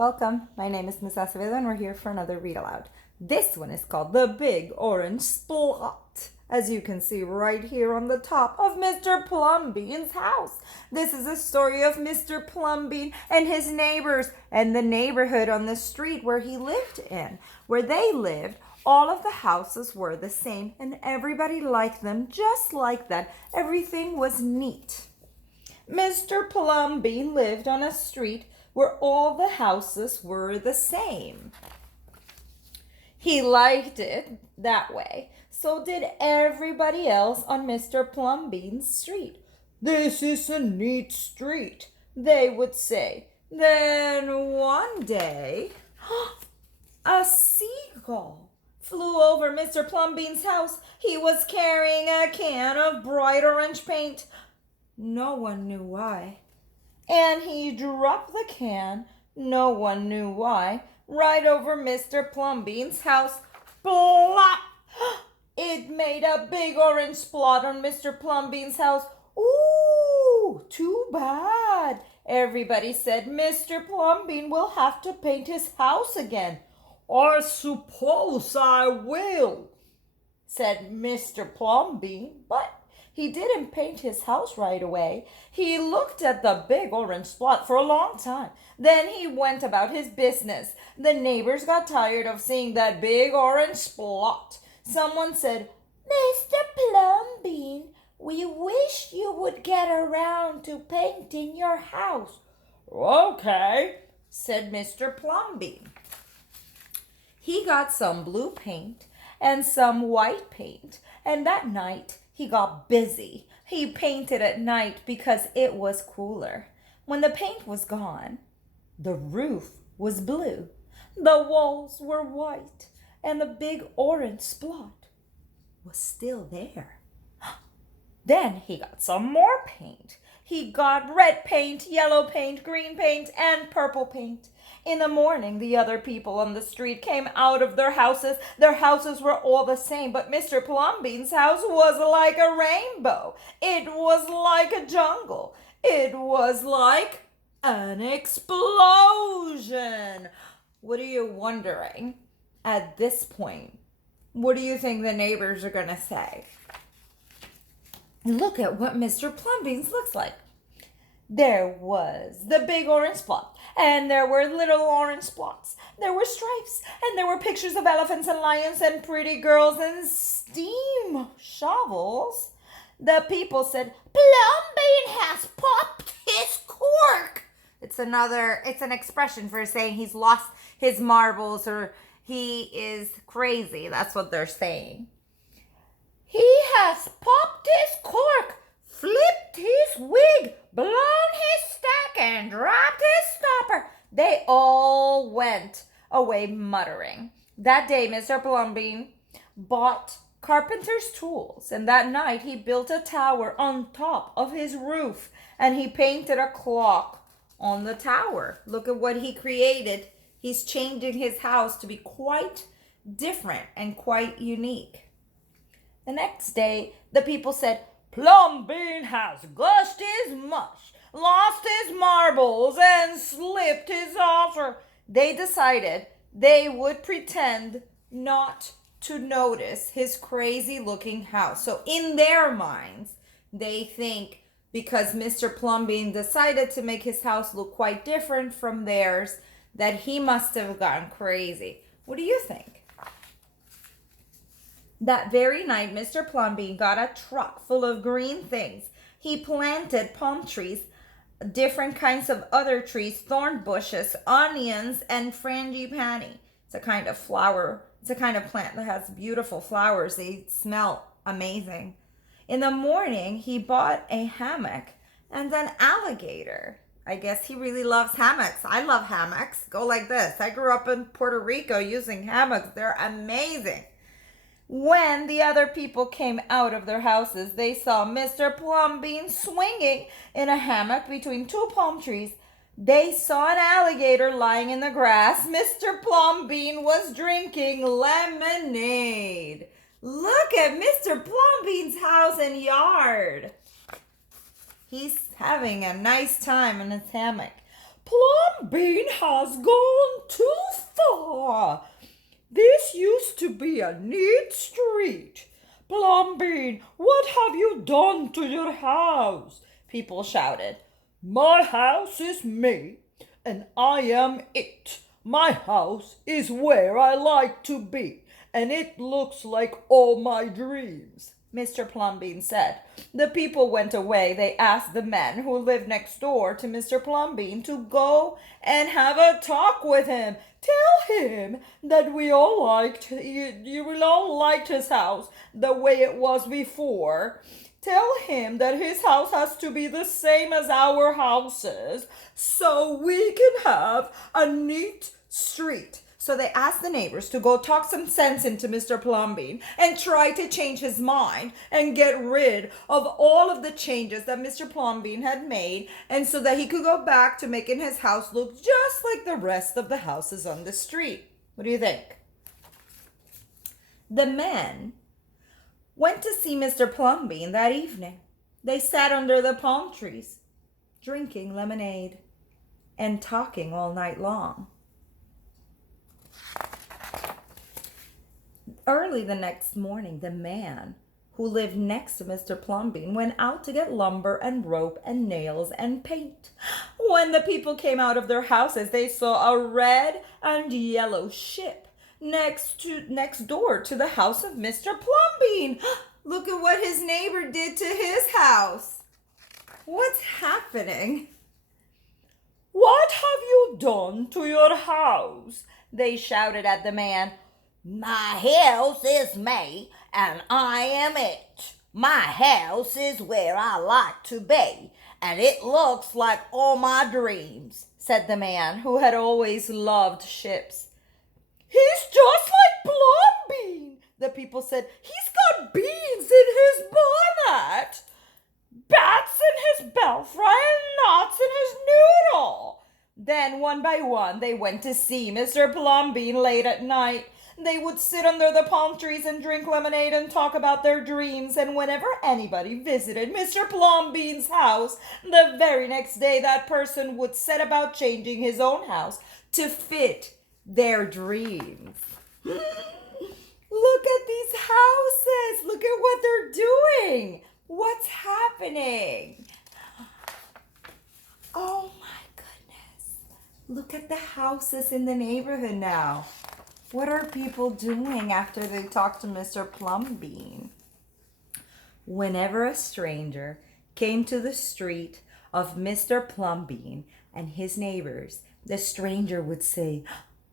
Welcome, my name is Miss Acevedo and we're here for another read aloud. This one is called The Big Orange Splot, as you can see right here on the top of Mr. Plumbean's house. This is a story of Mr. Plumbean and his neighbors and the neighborhood on the street where he lived in. Where they lived, all of the houses were the same and everybody liked them just like that. Everything was neat. Mr. Plumbean lived on a street where all the houses were the same. He liked it that way. So did everybody else on Mr. Plumbean's street. "This is a neat street," they would say. Then one day, a seagull flew over Mr. Plumbean's house. He was carrying a can of bright orange paint. No one knew why. And he dropped the can, no one knew why, right over Mr. Plumbean's house. Plop! It made a big orange splot on Mr. Plumbean's house. "Ooh, too bad," everybody said. "Mr. Plumbean will have to paint his house again." "I suppose I will," said Mr. Plumbean, but he didn't paint his house right away. He looked at the big orange splot for a long time. Then he went about his business. The neighbors got tired of seeing that big orange splot. Someone said, "Mr. Plumbean, we wish you would get around to painting your house." "Okay," said Mr. Plumbean. He got some blue paint and some white paint, and that night he got busy. He painted at night because it was cooler. When the paint was gone, the roof was blue, the walls were white, and the big orange splot was still there. Then he got some more paint. He got red paint, yellow paint, green paint, and purple paint. In the morning, the other people on the street came out of their houses. Their houses were all the same, but Mr. Plumbean's house was like a rainbow. It was like a jungle. It was like an explosion. What are you wondering at this point? What do you think the neighbors are going to say? Look at what Mr. Plumbean's looks like. There was the big orange spot, and there were little orange spots. There were stripes, and there were pictures of elephants and lions and pretty girls and steam shovels. The people said, "Plumbean has popped his cork." It's an expression for saying he's lost his marbles or he is crazy. That's what they're saying. "He has popped his cork, flipped his wig, blown his stack, and dropped his stopper." They all went away muttering. That day, Mr. Plumbean bought carpenter's tools, and that night he built a tower on top of his roof, and he painted a clock on the tower. Look at what he created. He's changing his house to be quite different and quite unique. The next day, the people said, "Plumbean has gushed his mush, lost his marbles, and slipped his saucer." They decided they would pretend not to notice his crazy-looking house. So in their minds, they think because Mr. Plumbean decided to make his house look quite different from theirs, that he must have gone crazy. What do you think? That very night, Mr. Plumbean got a truck full of green things. He planted palm trees, different kinds of other trees, thorn bushes, onions, and frangipani. It's a kind of flower. It's a kind of plant that has beautiful flowers. They smell amazing. In the morning, he bought a hammock and an alligator. I guess he really loves hammocks. I love hammocks. Go like this. I grew up in Puerto Rico using hammocks. They're amazing. When the other people came out of their houses, they saw Mr. Plumbean swinging in a hammock between two palm trees. They saw an alligator lying in the grass. Mr. Plumbean was drinking lemonade. Look at Mr. Plumbean's house and yard. He's having a nice time in his hammock. Plumbean has gone too far. This used to be a neat street. Plumbean, what have you done to your house? People shouted. My house is me, and I am it. My house is where I like to be, and it looks like all my dreams, Mr. Plumbean said. The people went away. They asked the men who lived next door to Mr. Plumbean to go and have a talk with him. Tell him that we all liked his house the way it was before. Tell him that his house has to be the same as our houses so we can have a neat street. So they asked the neighbors to go talk some sense into Mr. Plumbean and try to change his mind and get rid of all of the changes that Mr. Plumbean had made, and so that he could go back to making his house look just like the rest of the houses on the street. What do you think? The men went to see Mr. Plumbean that evening. They sat under the palm trees, drinking lemonade and talking all night long. Early the next morning, the man who lived next to Mr. Plumbean went out to get lumber and rope and nails and paint. When the people came out of their houses, they saw a red and yellow ship next door to the house of Mr. Plumbean. Look at what his neighbor did to his house. What's happening? What have you done to your house? They shouted at the man. My house is me, and I am it. My house is where I like to be, and it looks like all my dreams, said the man who had always loved ships. He's just like Plumbean, the people said. He's got beans in his bonnet, bats in his belfry, and nuts in his noodle. Then, one by one, they went to see Mr. Plumbean late at night. They would sit under the palm trees and drink lemonade and talk about their dreams. And whenever anybody visited Mr. Plumbean's house, the very next day that person would set about changing his own house to fit their dreams. Look at these houses. Look at what they're doing. What's happening? Oh my goodness. Look at the houses in the neighborhood now. What are people doing after they talk to Mr. Plumbean? Whenever a stranger came to the street of Mr. Plumbean and his neighbors, the stranger would say,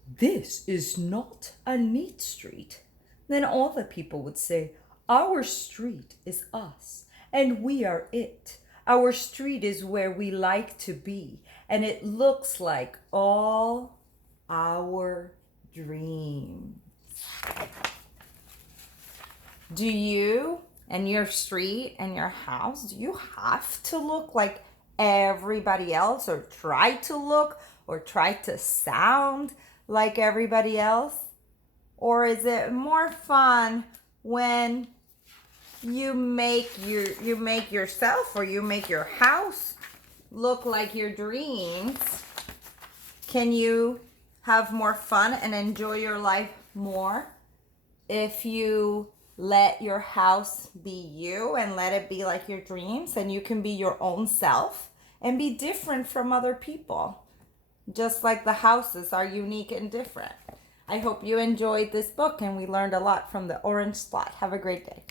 "This is not a neat street." Then all the people would say, "Our street is us, and we are it. Our street is where we like to be, and it looks like all our dreams." Do you and your street and your house, do you have to look like everybody else, or try to look or try to sound like everybody else? Or is it more fun when you make yourself or you make your house look like your dreams? Can you have more fun and enjoy your life more if you let your house be you and let it be like your dreams, and you can be your own self and be different from other people, just like the houses are unique and different? I hope you enjoyed this book and we learned a lot from the Orange Splot. Have a great day.